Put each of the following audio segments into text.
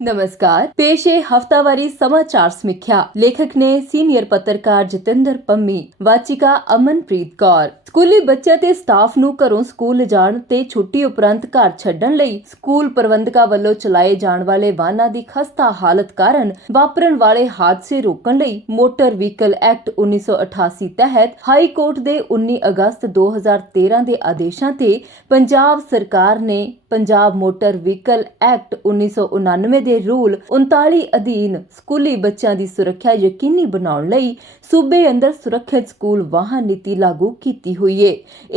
ਨਮਸਕਾਰ ਪੇਸ਼ ਹੈ ਹਫਤਾਵਾਰੀ ਸਮਾਚਾਰ ਸਮੀਖਿਆ ਲੇਖਕ ਨੇ ਸੀਨੀਅਰ ਪੱਤਰਕਾਰ ਜਤਿੰਦਰ ਪੰਮੀ ਵਾਚਿਕਾ ਅਮਨਪ੍ਰੀਤ ਕੌਰ ਬੱਚਿਆਂ ਤੇ ਸਟਾਫ ਨੂੰ ਘਰੋਂ ਸਕੂਲ ਲਿਜਾਣ ਤੇ ਛੁੱਟੀ ਉਪਰੰਤ ਘਰ ਛੱਡਣ ਲਈ ਸਕੂਲ ਪ੍ਰਬੰਧਕਾਂ ਵੱਲੋਂ ਚਲਾਏ ਜਾਣ ਵਾਲੇ ਵਾਹਨਾਂ ਦੀ ਖਸਤਾ ਹਾਲਤ ਕਾਰਨ ਵਾਪਰਨ ਵਾਲੇ ਹਾਦਸੇ ਰੋਕਣ ਲਈ ਮੋਟਰ ਵਹੀਕਲ ਐਕਟ 1988 ਤਹਿਤ ਹਾਈ ਕੋਰਟ ਦੇ 19 ਅਗਸਤ 2013 ਦੇ ਆਦੇਸ਼ਾਂ ਤੇ ਪੰਜਾਬ ਸਰਕਾਰ ਨੇ ਪੰਜਾਬ ਮੋਟਰ ਵਹੀਕਲ ਐਕਟ 1999 ਦੇ ਰੂਲ 39 ਅਧੀਨ ਸਕੂਲੀ ਬੱਚਿਆਂ ਦੀ ਸੁਰੱਖਿਆ ਯਕੀਨੀ ਬਣਾਉਣ ਲਈ ਸੂਬੇ ਅੰਦਰ ਸੁਰੱਖਿਅਤ ਸਕੂਲ ਵਾਹਨ ਨੀਤੀ ਲਾਗੂ ਕੀਤੀ ਹੋਈ ਹੈ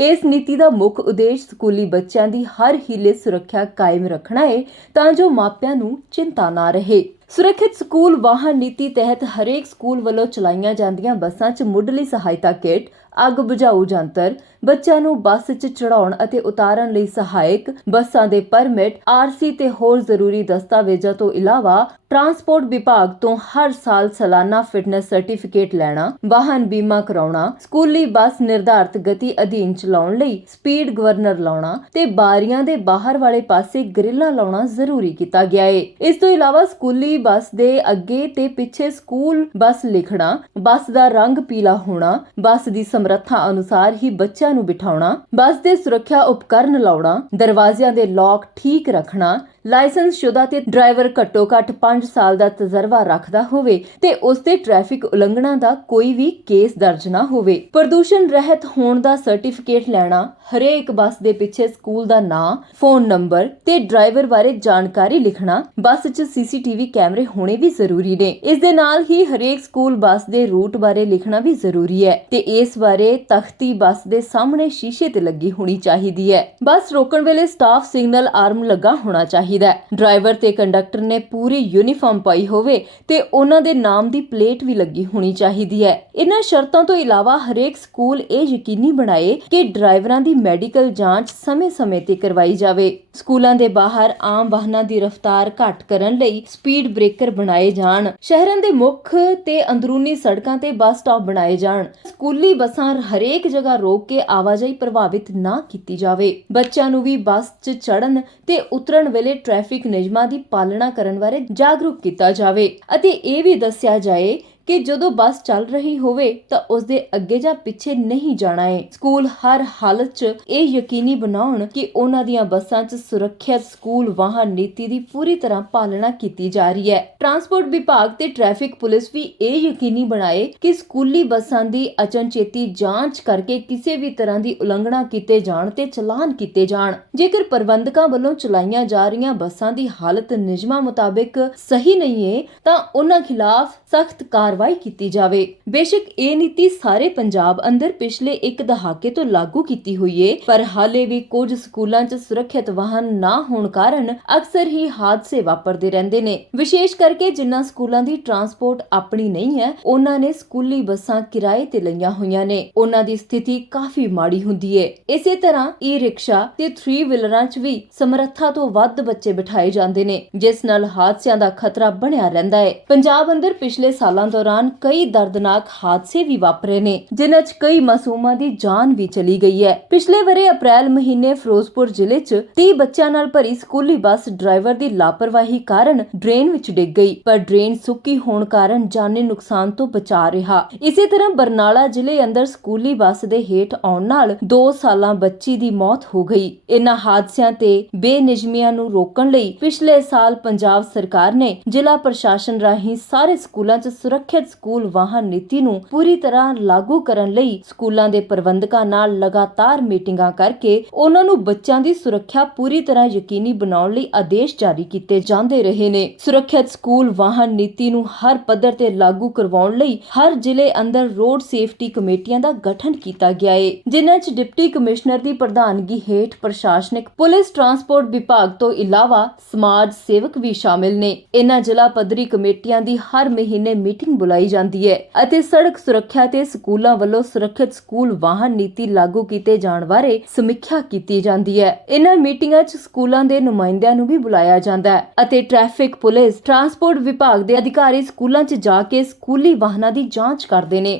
ਇਸ ਨੀਤੀ ਦਾ ਮੁੱਖ ਉਦੇਸ਼ ਸਕੂਲੀ ਬੱਚਿਆਂ ਦੀ ਹਰ ਹੀਲੇ ਸੁਰੱਖਿਆ ਕਾਇਮ ਰੱਖਣਾ ਹੈ ਤਾਂ ਜੋ ਮਾਪਿਆਂ ਨੂੰ ਚਿੰਤਾ ਨਾ ਰਹੇ। ਸੁਰੱਖਿਅਤ ਸਕੂਲ ਵਾਹਨ ਨੀਤੀ ਤਹਿਤ ਹਰੇਕ ਸਕੂਲ ਵੱਲੋਂ ਚਲਾਈਆਂ ਜਾਂਦੀਆਂ ਬੱਸਾਂ 'ਚ ਮੁੱਢਲੀ ਸਹਾਇਤਾ ਕਿੱਟ ਅੱਗ ਬੁਝਾਊ ਜੰਤਰ, ਬੱਚਿਆਂ ਨੂੰ ਬੱਸ 'ਚ ਚੜਾਉਣ ਅਤੇ ਉਤਾਰਨ ਲਈ ਸਹਾਇਕ ਬੱਸਾਂ ਦੇ ਪਰਮਿਟ ਆਰਸੀ ਤੇ ਹੋਰ ਜ਼ਰੂਰੀ ਦਸਤਾਵੇਜ਼ਾਂ ਤੋਂ ਇਲਾਵਾ ਟਰਾਂਸਪੋਰਟ ਵਿਭਾਗ ਤੋਂ ਹਰ ਸਾਲ ਸਾਲਾਨਾ ਫਿਟਨੈਸ ਸਰਟੀਫਿਕੇਟ ਲੈਣਾ, ਵਾਹਨ ਬੀਮਾ ਕਰਾਉਣਾ, ਸਕੂਲੀ ਬੱਸ ਨਿਰਧਾਰਤ ਗਤੀ ਅਧੀਨ ਚਲਾਉਣ ਲਈ ਸਪੀਡ ਗਵਰਨਰ ਲਾਉਣਾ ਤੇ ਬਾਰੀਆਂ ਦੇ ਬਾਹਰ ਵਾਲੇ ਪਾਸੇ ਗ੍ਰਿਲਾਂ ਲਾਉਣਾ ਜ਼ਰੂਰੀ ਕੀਤਾ ਗਿਆ ਹੈ ਇਸ ਤੋਂ ਇਲਾਵਾ ਸਕੂਲੀ ਬੱਸ ਦੇ ਅੱਗੇ ਤੇ ਪਿੱਛੇ ਸਕੂਲ ਬੱਸ ਲਿਖਣਾ, ਬੱਸ ਦਾ ਰੰਗ ਪੀਲਾ ਹੋਣਾ, ਬੱਸ ਦੀ ਸਮਰੱਥਾ ਅਨੁਸਾਰ ਹੀ ਬੱਚਿਆਂ ਨੂੰ ਬਿਠਾਉਣਾ, ਬੱਸ ਦੇ ਸੁਰੱਖਿਆ ਉਪਕਰਨ ਲਾਉਣਾ, ਦਰਵਾਜ਼ਿਆਂ ਦੇ ਲੌਕ ਠੀਕ ਰੱਖਣਾ, ਲਾਇਸੈਂਸ ਸ਼ੁਦਾ ਤੇ ਡਰਾਈਵਰ ਘੱਟੋ ਘੱਟ 5 ਸਾਲ ਦਾ ਤਜਰਬਾ ਰੱਖਦਾ ਹੋਵੇ ਤੇ ਉਸ ਤੇ ਟ੍ਰੈਫਿਕ ਉਲੰਘਣਾ ਦਾ ਕੋਈ ਵੀ ਕੇਸ ਦਰਜ ਨਾ ਹੋਵੇ। ਪ੍ਰਦੂਸ਼ਣ ਰਹਿਤ ਹੋਣ ਦਾ ਸਰਟੀਫਿਕੇਟ ਲੈਣਾ, ਹਰੇਕ ਬੱਸ ਦੇ ਪਿੱਛੇ ਸਕੂਲ ਦਾ ਨਾਂ ਫੋਨ ਨੰਬਰ ਤੇ ਡਰਾਈਵਰ ਬਾਰੇ ਜਾਣਕਾਰੀ ਲਿਖਣਾ, ਬੱਸ 'ਚ ਸੀਸੀਟੀਵੀ ਕੈਮਰੇ ਹੋਣੇ ਵੀ ਜ਼ਰੂਰੀ ਨੇ। ਇਸ ਦੇ ਨਾਲ ਹੀ ਹਰੇਕ ਸਕੂਲ ਬੱਸ ਦੇ ਰੂਟ ਬਾਰੇ ਲਿਖਣਾ ਵੀ ਜ਼ਰੂਰੀ ਹੈ ਤੇ ਇਸ ਬਾਰੇ ਤਖਤੀ ਬੱਸ ਦੇ ਸਾਹਮਣੇ ਸ਼ੀਸ਼ੇ ਤੇ ਲੱਗੀ ਹੋਣੀ ਚਾਹੀਦੀ ਹੈ। ਬੱਸ ਰੋਕਣ ਵੇਲੇ ਸਟਾਫ ਸਿਗਨਲ ਆਰਮ ਲੱਗਾ ਹੋਣਾ ਚਾਹੀਦਾ ਹੈ। ਡਰਾਈਵਰ ਤੇ ਕੰਡਕਟਰ ਨੇ ਪੂਰੀ ਯੂਨੀਫਾਰਮ ਪਾਈ ਹੋਵੇ ਤੇ ਉਹਨਾਂ ਦੇ ਨਾਮ ਦੀ ਪਲੇਟ ਵੀ ਲੱਗੀ ਹੋਣੀ ਚਾਹੀਦੀ ਹੈ। ਇਹਨਾਂ ਸ਼ਰਤਾਂ ਤੋਂ ਇਲਾਵਾ ਹਰੇਕ ਸਕੂਲ ਇਹ ਯਕੀਨੀ ਬਣਾਏ ਕਿ ਡਰਾਈਵਰਾਂ ਦੀ ਮੈਡੀਕਲ ਜਾਂਚ ਸਮੇਂ-ਸਮੇਂ ਤੇ ਕਰਵਾਈ ਜਾਵੇ। ਸਕੂਲਾਂ ਦੇ ਬਾਹਰ ਆਮ ਵਾਹਨਾਂ ਦੀ ਰਫ਼ਤਾਰ ਘੱਟ ਕਰਨ ਲਈ ਸਪੀਡ ਬ੍ਰੇਕਰ ਬਣਾਏ ਜਾਣ। ਸ਼ਹਿਰਾਂ ਦੇ ਮੁੱਖ ਤੇ ਅੰਦਰੂਨੀ ਸੜਕਾਂ ਤੇ ਬੱਸ ਸਟਾਪ ਬਣਾਏ ਜਾਣ। ਸਕੂਲੀ ਬੱਸ ਹਰੇਕ ਜਗ੍ਹਾ ਰੋਕ ਕੇ ਆਵਾਜਾਈ ਪ੍ਰਭਾਵਿਤ ਨਾ ਕੀਤੀ ਜਾਵੇ। ਬੱਚਿਆਂ ਨੂੰ ਵੀ ਬੱਸ 'ਚ ਚੜਨ ਤੇ ਉਤਰਨ ਵੇਲੇ ਟ੍ਰੈਫਿਕ ਨਿਯਮਾਂ ਦੀ ਪਾਲਣਾ ਕਰਨ ਬਾਰੇ ਜਾਗਰੂਕ ਕੀਤਾ ਜਾਵੇ। ਅਤੇ ਇਹ ਵੀ ਦੱਸਿਆ ਜਾਏ ਕਿ ਜਦੋਂ ਬੱਸ ਚੱਲ ਰਹੀ ਹੋਵੇ ਤਾਂ ਉਸ ਦੇ ਅੱਗੇ ਜਾਂ ਪਿੱਛੇ ਨਹੀਂ ਜਾਣਾ ਹੈ ਸਕੂਲ ਹਰ ਹਾਲਤ 'ਚ ਇਹ ਯਕੀਨੀ ਬਣਾਉਣ ਕਿ ਉਹਨਾਂ ਦੀਆਂ ਬੱਸਾਂ 'ਚ ਸੁਰੱਖਿਅਤ ਸਕੂਲ ਵਾਹਨ ਨੀਤੀ ਦੀ ਪੂਰੀ ਤਰ੍ਹਾਂ ਪਾਲਣਾ ਕੀਤੀ ਜਾ ਰਹੀ ਹੈ। ਟਰਾਂਸਪੋਰਟ ਵਿਭਾਗ ਤੇ ਟ੍ਰੈਫਿਕ ਪੁਲਿਸ ਵੀ ਇਹ ਯਕੀਨੀ ਬਣਾਏ ਕਿ ਸਕੂਲੀ ਬੱਸਾਂ ਦੀ ਅਚਨਚੇਤੀ ਜਾਂਚ ਕਰਕੇ ਕਿਸੇ ਵੀ ਤਰ੍ਹਾਂ ਦੀ ਉਲੰਘਣਾ ਕੀਤੇ ਜਾਣ ਤੇ ਚਲਾਨ ਕੀਤੇ ਜਾਣ। ਜੇਕਰ ਪ੍ਰਬੰਧਕਾਂ ਵੱਲੋਂ ਚਲਾਈਆਂ ਜਾ ਰਹੀਆਂ ਬੱਸਾਂ ਦੀ ਹਾਲਤ ਨਿਯਮਾਂ ਮੁਤਾਬਿਕ ਸਹੀ ਨਹੀਂ ਹੈ ਤਾਂ ਉਹਨਾਂ ਖਿਲਾਫ ਸਖਤ ਕਾਰਵਾਈ ਕੀਤੀ ਜਾਵੇ। ਬੇਸ਼ੱਕ ਇਹ ਨੀਤੀ ਸਾਰੇ ਪੰਜਾਬ ਅੰਦਰ ਪਿਛਲੇ ਇੱਕ ਦਹਾਕੇ ਤੋਂ ਲਾਗੂ ਕੀਤੀ ਹੋਈ ਏ, ਪਰ ਹਾਲੇ ਵੀ ਕੁਝ ਸਕੂਲਾਂ 'ਚ ਸੁਰੱਖਿਅਤ ਵਾਹਨ ਨਾ ਹੋਣ ਕਾਰਨ ਅਕਸਰ ਹੀ ਹਾਦਸੇ ਵਾਪਰਦੇ ਰਹਿੰਦੇ ਨੇ। ਵਿਸ਼ੇਸ਼ ਕਰਕੇ ਜਿਨ੍ਹਾਂ ਸਕੂਲਾਂ ਦੀ ਟਰਾਂਸਪੋਰਟ ਆਪਣੀ ਨਹੀਂ ਹੈ, ਉਹਨਾਂ ਨੇ ਸਕੂਲੀ ਬੱਸਾਂ ਕਿਰਾਏ ਤੇ ਲਈਆਂ ਹੋਈਆਂ ਨੇ। ਉਹਨਾਂ ਦੀ ਸਥਿਤੀ ਕਾਫੀ ਮਾੜੀ ਹੁੰਦੀ ਏ। ਇਸੇ ਤਰ੍ਹਾਂ ਈ ਰਿਕਸ਼ਾ ਤੇ 3 ਵੀਲਰਾਂ 'ਚ ਵੀ ਸਮਰੱਥਾ ਤੋਂ ਵੱਧ ਬੱਚੇ ਬਿਠਾਏ ਜਾਂਦੇ ਨੇ, ਜਿਸ ਨਾਲ ਹਾਦਸਿਆਂ ਦਾ ਖਤਰਾ ਬਣਿਆ ਰਹਿੰਦਾ ਹੈ ਪੰਜਾਬ ਅੰਦਰ ਪਿਛਲੇ ਸਾਲਾਂ ਦੌਰਾਨ ਕਈ ਦਰਦਨਾਕ ਹਾਦਸੇ ਵੀ ਵਾਪਰੇ ਨੇ, ਜਿਨ੍ਹਾਂ 'ਚ ਕਈ ਮਾਸੂਮਾਂ ਦੀ ਜਾਨ ਵੀ ਚਲੀ ਗਈ ਹੈ। ਪਿਛਲੇ ਵਰੇ ਅਪ੍ਰੈਲ ਮਹੀਨੇ ਫਿਰੋਜ਼ਪੁਰ ਜ਼ਿਲ੍ਹੇ 'ਚ 30 ਬੱਚਿਆਂ ਨਾਲ ਭਰੀ ਸਕੂਲੀ ਬੱਸ ਡਰਾਈਵਰ ਦੀ ਲਾਪਰਵਾਹੀ ਕਾਰਨ ਡਰੇਨ ਵਿੱਚ ਡਿੱਗ ਗਈ, ਪਰ ਡਰੇਨ ਸੁੱਕੀ ਹੋਣ ਕਾਰਨ ਜਾਨੀ ਨੁਕਸਾਨ ਤੋਂ ਬਚਾ ਰਿਹਾ। ਇਸੇ ਤਰ੍ਹਾਂ ਬਰਨਾਲਾ ਜ਼ਿਲ੍ਹੇ ਅੰਦਰ ਸਕੂਲੀ ਬੱਸ ਦੇ ਹੇਠ ਆਉਣ ਨਾਲ 2 ਸਾਲਾਂ ਬੱਚੀ ਦੀ ਮੌਤ ਹੋ ਗਈ। ਇਨ੍ਹਾਂ ਹਾਦਸਿਆਂ ਤੇ ਬੇਨਿਯਮੀਆਂ ਨੂੰ ਰੋਕਣ ਲਈ ਪਿਛਲੇ ਸਾਲ ਪੰਜਾਬ ਸਰਕਾਰ ਨੇ ਜ਼ਿਲ੍ਹਾ ਪ੍ਰਸ਼ਾਸਨ ਰਾਹੀਂ ਸਾਰੇ ਸਕੂਲਾਂ 'ਚ ਸੁਰੱਖਿਆ ਸੁਰੱਖਿਅਤ ਸਕੂਲ ਵਾਹਨ ਨੀਤੀ ਨੂੰ ਪੂਰੀ ਤਰ੍ਹਾਂ ਲਾਗੂ ਕਰਨ ਲਈ ਸਕੂਲਾਂ ਦੇ ਪ੍ਰਬੰਧਕਾਂ ਨਾਲ ਲਗਾਤਾਰ ਮੀਟਿੰਗਾਂ ਕਰਕੇ ਉਹਨਾਂ ਨੂੰ ਬੱਚਿਆਂ ਦੀ ਸੁਰੱਖਿਆ ਪੂਰੀ ਤਰ੍ਹਾਂ ਯਕੀਨੀ ਬਣਾਉਣ ਲਈ ਆਦੇਸ਼ ਜਾਰੀ ਕੀਤੇ ਜਾਂਦੇ ਰਹੇ ਨੇ। ਸੁਰੱਖਿਅਤ ਸਕੂਲ ਵਾਹਨ ਨੀਤੀ ਨੂੰ ਹਰ ਪੱਧਰ ਤੇ ਲਾਗੂ ਕਰਵਾਉਣ ਲਈ ਹਰ ਜ਼ਿਲ੍ਹੇ ਅੰਦਰ ਰੋਡ ਸੇਫਟੀ ਕਮੇਟੀਆਂ ਦਾ ਗਠਨ ਕੀਤਾ ਗਿਆ ਹੈ ਜਿਨ੍ਹਾਂ 'ਚ ਡਿਪਟੀ ਕਮਿਸ਼ਨਰ ਦੀ ਪ੍ਰਧਾਨਗੀ ਹੇਠ ਪ੍ਰਸ਼ਾਸਨਿਕ, ਪੁਲਿਸ, ਟਰਾਂਸਪੋਰਟ ਵਿਭਾਗ ਤੋਂ ਇਲਾਵਾ ਸਮਾਜ ਸੇਵਕ ਵੀ ਸ਼ਾਮਿਲ ਨੇ। ਇਹਨਾਂ ਜ਼ਿਲ੍ਹਾ ਪੱਧਰੀ ਕਮੇਟੀਆਂ ਦੀ ਹਰ ਮਹੀਨੇ ਮੀਟਿੰਗ ਬੁਲਾਈ ਜਾਂਦੀ ਹੈ ਅਤੇ ਸੜਕ ਸੁਰੱਖਿਆ ਤੇ ਸਕੂਲਾਂ ਵੱਲੋਂ ਸੁਰੱਖਿਅਤ ਸਕੂਲ ਵਾਹਨ ਨੀਤੀ ਲਾਗੂ ਕੀਤੇ ਜਾਣ ਬਾਰੇ ਸਮੀਖਿਆ ਕੀਤੀ ਜਾਂਦੀ ਹੈ ਇਹਨਾਂ ਮੀਟਿੰਗਾਂ 'ਚ ਸਕੂਲਾਂ ਦੇ ਨੁਮਾਇੰਦਿਆਂ ਨੂੰ ਵੀ ਬੁਲਾਇਆ ਜਾਂਦਾ ਹੈ ਅਤੇ ਟ੍ਰੈਫਿਕ ਪੁਲਿਸ, ਟਰਾਂਸਪੋਰਟ ਵਿਭਾਗ ਦੇ ਅਧਿਕਾਰੀ ਸਕੂਲਾਂ 'ਚ ਜਾ ਕੇ ਸਕੂਲੀ ਵਾਹਨਾਂ ਦੀ ਜਾਂਚ ਕਰਦੇ ਨੇ।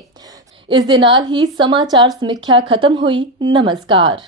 ਇਸ ਦੇ ਨਾਲ ਹੀ ਸਮਾਚਾਰ ਸਮੀਖਿਆ ਖਤਮ ਹੋਈ। ਨਮਸਕਾਰ।